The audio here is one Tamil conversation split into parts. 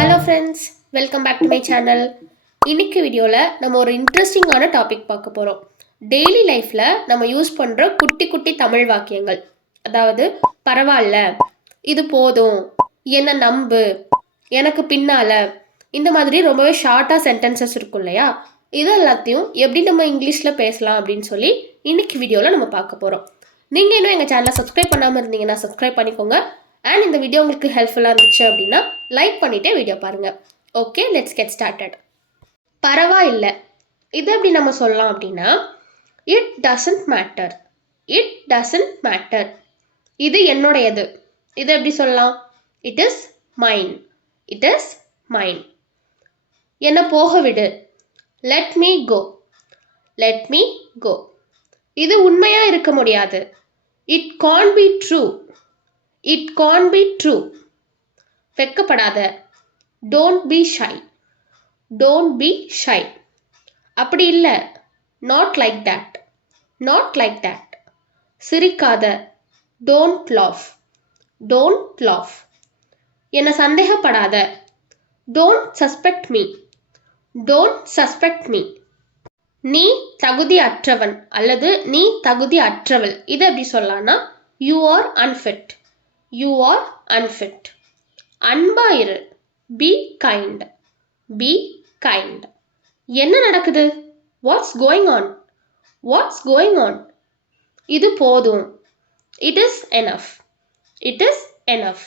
Hello friends welcome back to my channel இன்னைக்கு வீடியோவில் நம்ம ஒரு இன்ட்ரெஸ்டிங்கான டாபிக் பார்க்க போகிறோம் டெய்லி லைஃப்பில் நம்ம யூஸ் பண்ணுற குட்டி குட்டி தமிழ் வாக்கியங்கள். அதாவது பரவாயில்ல இது போதும் என்ன நம்பு எனக்கு பின்னால் இந்த மாதிரி ரொம்பவே ஷார்ட்டாக சென்டென்சஸ் இருக்கும் இல்லையா? இது எல்லாத்தையும் எப்படி நம்ம இங்கிலீஷில் பேசலாம் அப்படின்னு சொல்லி இன்னைக்கு வீடியோவில் நம்ம பார்க்க போகிறோம் நீங்கள் இன்னும் எங்கள் சேனலை சப்ஸ்கிரைப் பண்ணாமல் இருந்தீங்கன்னா சப்ஸ்கிரைப் பண்ணிக்கோங்க. அண்ட் இந்த வீடியோ உங்களுக்கு ஹெல்ப்ஃபுல்லாக இருந்துச்சு அப்படின்னா லைக் பண்ணிவிட்டு வீடியோ பாருங்கள் ஓகே லெட்ஸ் கெட் ஸ்டார்டட் பரவாயில்லை. இது எப்படி நம்ம சொல்லலாம் அப்படின்னா it doesn't matter it doesn't matter இது என்னுடையது. இது எப்படி சொல்லலாம்? It is mine it is mine என்னை போக விடு. Let me go let me go இது உண்மையாக இருக்க முடியாது. It can't be true it can't be true வெக்கப்படாத don't be shy don't be shy அப்படி இல்லை. Not like that not like that சிரிக்காத. டோன்ட் லாஃப் டோன்ட் லாஃப் என்னை சந்தேகப்படாத. Don't suspect me don't suspect me நீ தகுதி அற்றவன் அல்லது நீ தகுதி அற்றவள் இதை எப்படி சொல்லலாம்னா you are unfit you are unfit அன்பா இரு. பி கைண்ட் பி கைண்ட் என்ன நடக்குது? What's going on what's going on இது போதும். It is enough it is enough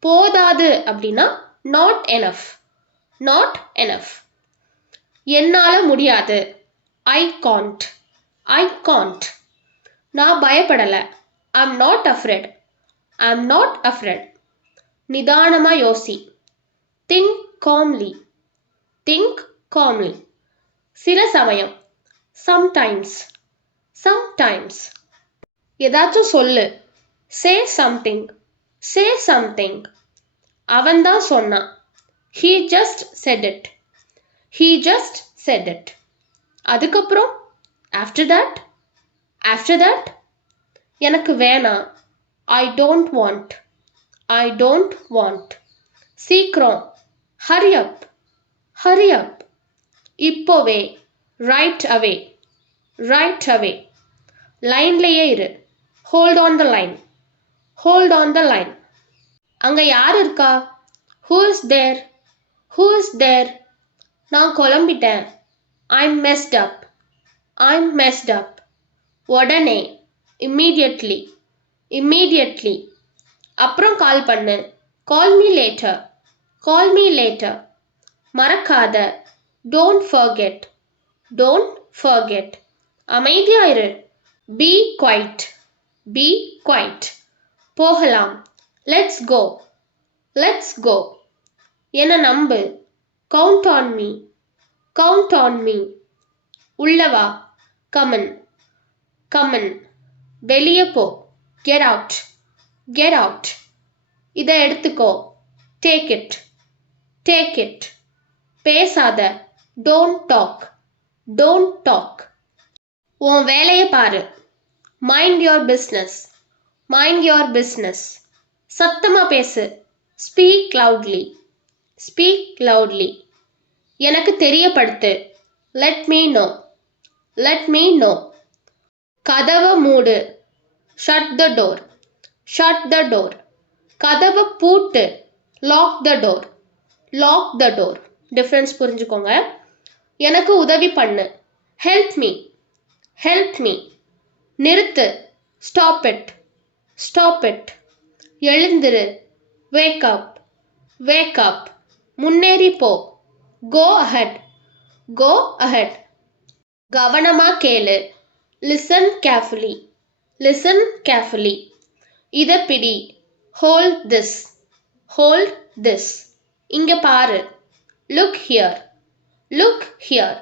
போதாது அப்படின்னா நாட் எனஃப் நாட் எனஃப் என்னால் முடியாது. ஐ காண்ட் ஐ காண்ட் நான் பயப்படலை. I'm not afraid I'm not afraid நிதானமாக யோசி. திங்க் காம்லி திங்க் காம்லி சில சமயம். சம்டைம்ஸ் சம்டைம்ஸ் ஏதாச்சும் சொல்லு. சே சம்திங் சே சம்திங் அவன் தான் சொன்னான். He just said it he just said it அதுக்கப்புறம் ஆஃப்டர் தட் ஆஃப்டர் தட் எனக்கு வேணாம். I don't want I don't want சீக்கிரம். ஹரி அப் ஹரி அப் இப்போவே. ரைட் அவே ரைட் அவே லைன்லேயே இரு. Hold on the line hold on the line அங்கே யார் இருக்கா? Who is there who is there நான் குழம்பிட்டேன். ஐம் மெஸ்ட் அப் ஐம் மெஸ்ட் அப் உடனே இம்மீடியட்லி இம்மீடியட்லி அப்புறம் கால் பண்ணு. Call me later call me later மறக்காத. டோன்ட் ஃபர்கெட் டோன்ட் ஃபர்கெட் அமைதியாயிரு பி குவைட் பி குவைட் போகலாம். லெட்ஸ் கோ லெட்ஸ் கோ என்னை நம்பு. Count on me count on me உள்ளவா கமன் கமன் வெளியே போ. கெட் அவுட் கெட் அவுட் இதை எடுத்துக்கோ. டேக் இட் டேக் இட் பேசாத. டோன்ட் டாக் டோன்ட் டாக் உன் வேலையை பாரு. Mind your business mind your business சத்தமாக பேசு. ஸ்பீக் லவுட்லி ஸ்பீக் லவுட்லி எனக்கு தெரியப்படுத்து. Let me know let me know கதவை மூடு. Shut the door shut the door கதவை பூட்டு lock the door lock the door difference புரிஞ்சுக்கோங்க. எனக்கு உதவி பண்ணு. ஹெல்ப் மீ ஹெல்ப் மீ நிறுத்து. ஸ்டாப் இட் ஸ்டாப் இட் எழுந்திரு. வேக் அப் வேக் அப் முன்னேறி போ. கோ அஹெட் கோ அஹெட் கவனமாக கேளு. லிசன் கேர்ஃபுல்லி லிசன் கேர்ஃபுல்லி இதை பிடி. ஹோல்ட் திஸ் ஹோல்ட் திஸ் இங்கே பாரு. லுக் ஹியர் லுக் ஹியர்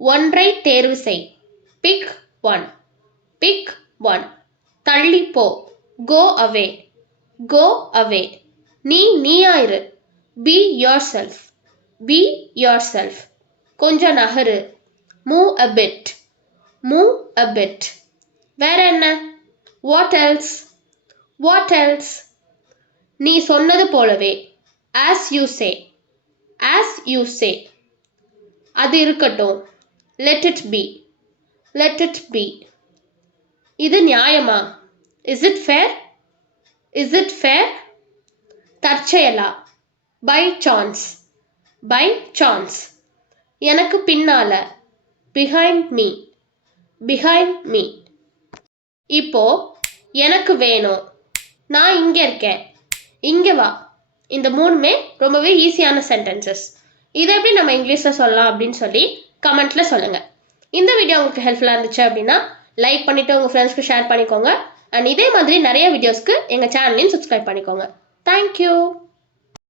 ஒன்றை தேர்வு செய். பிக் ஒன் பிக் ஒன் தள்ளி போ. கோ அவே கோ அவே நீ நீயாயிரு be yourself be yourself கொஞ்சம் Nagar. Move a bit move a bit வேற என்ன? வாட் எல்ஸ் வாட் எல்ஸ் நீ சொன்னது போலவே as you say as you say அது இருக்கட்டும். Let it be let it be இது நியாயமா? Is it fair is it fair தற்செயலா? By chance by chance எனக்கு பின்னால பிஹைண்ட் மீ பிஹைண்ட் மீ இப்போ எனக்கு வேணும். நான் இங்கே இருக்கேன். இங்கே வா. இந்த மூணுமே ரொம்பவே ஈஸியான சென்டென்சஸ் இதை எப்படி நம்ம இங்கிலீஷில் சொல்லலாம் அப்படின்னு சொல்லி கமெண்ட்டில் சொல்லுங்கள் இந்த வீடியோ உங்களுக்கு ஹெல்ப்ஃபுல்லாக இருந்துச்சு அப்படின்னா லைக் பண்ணிவிட்டு உங்கள் ஃப்ரெண்ட்ஸ்க்கு ஷேர் பண்ணிக்கோங்க. அண்ட் இதே மாதிரி நிறைய வீடியோஸ்க்கு எங்கள் சேனலையும் சப்ஸ்கிரைப் பண்ணிக்கோங்க. தேங்க்யூ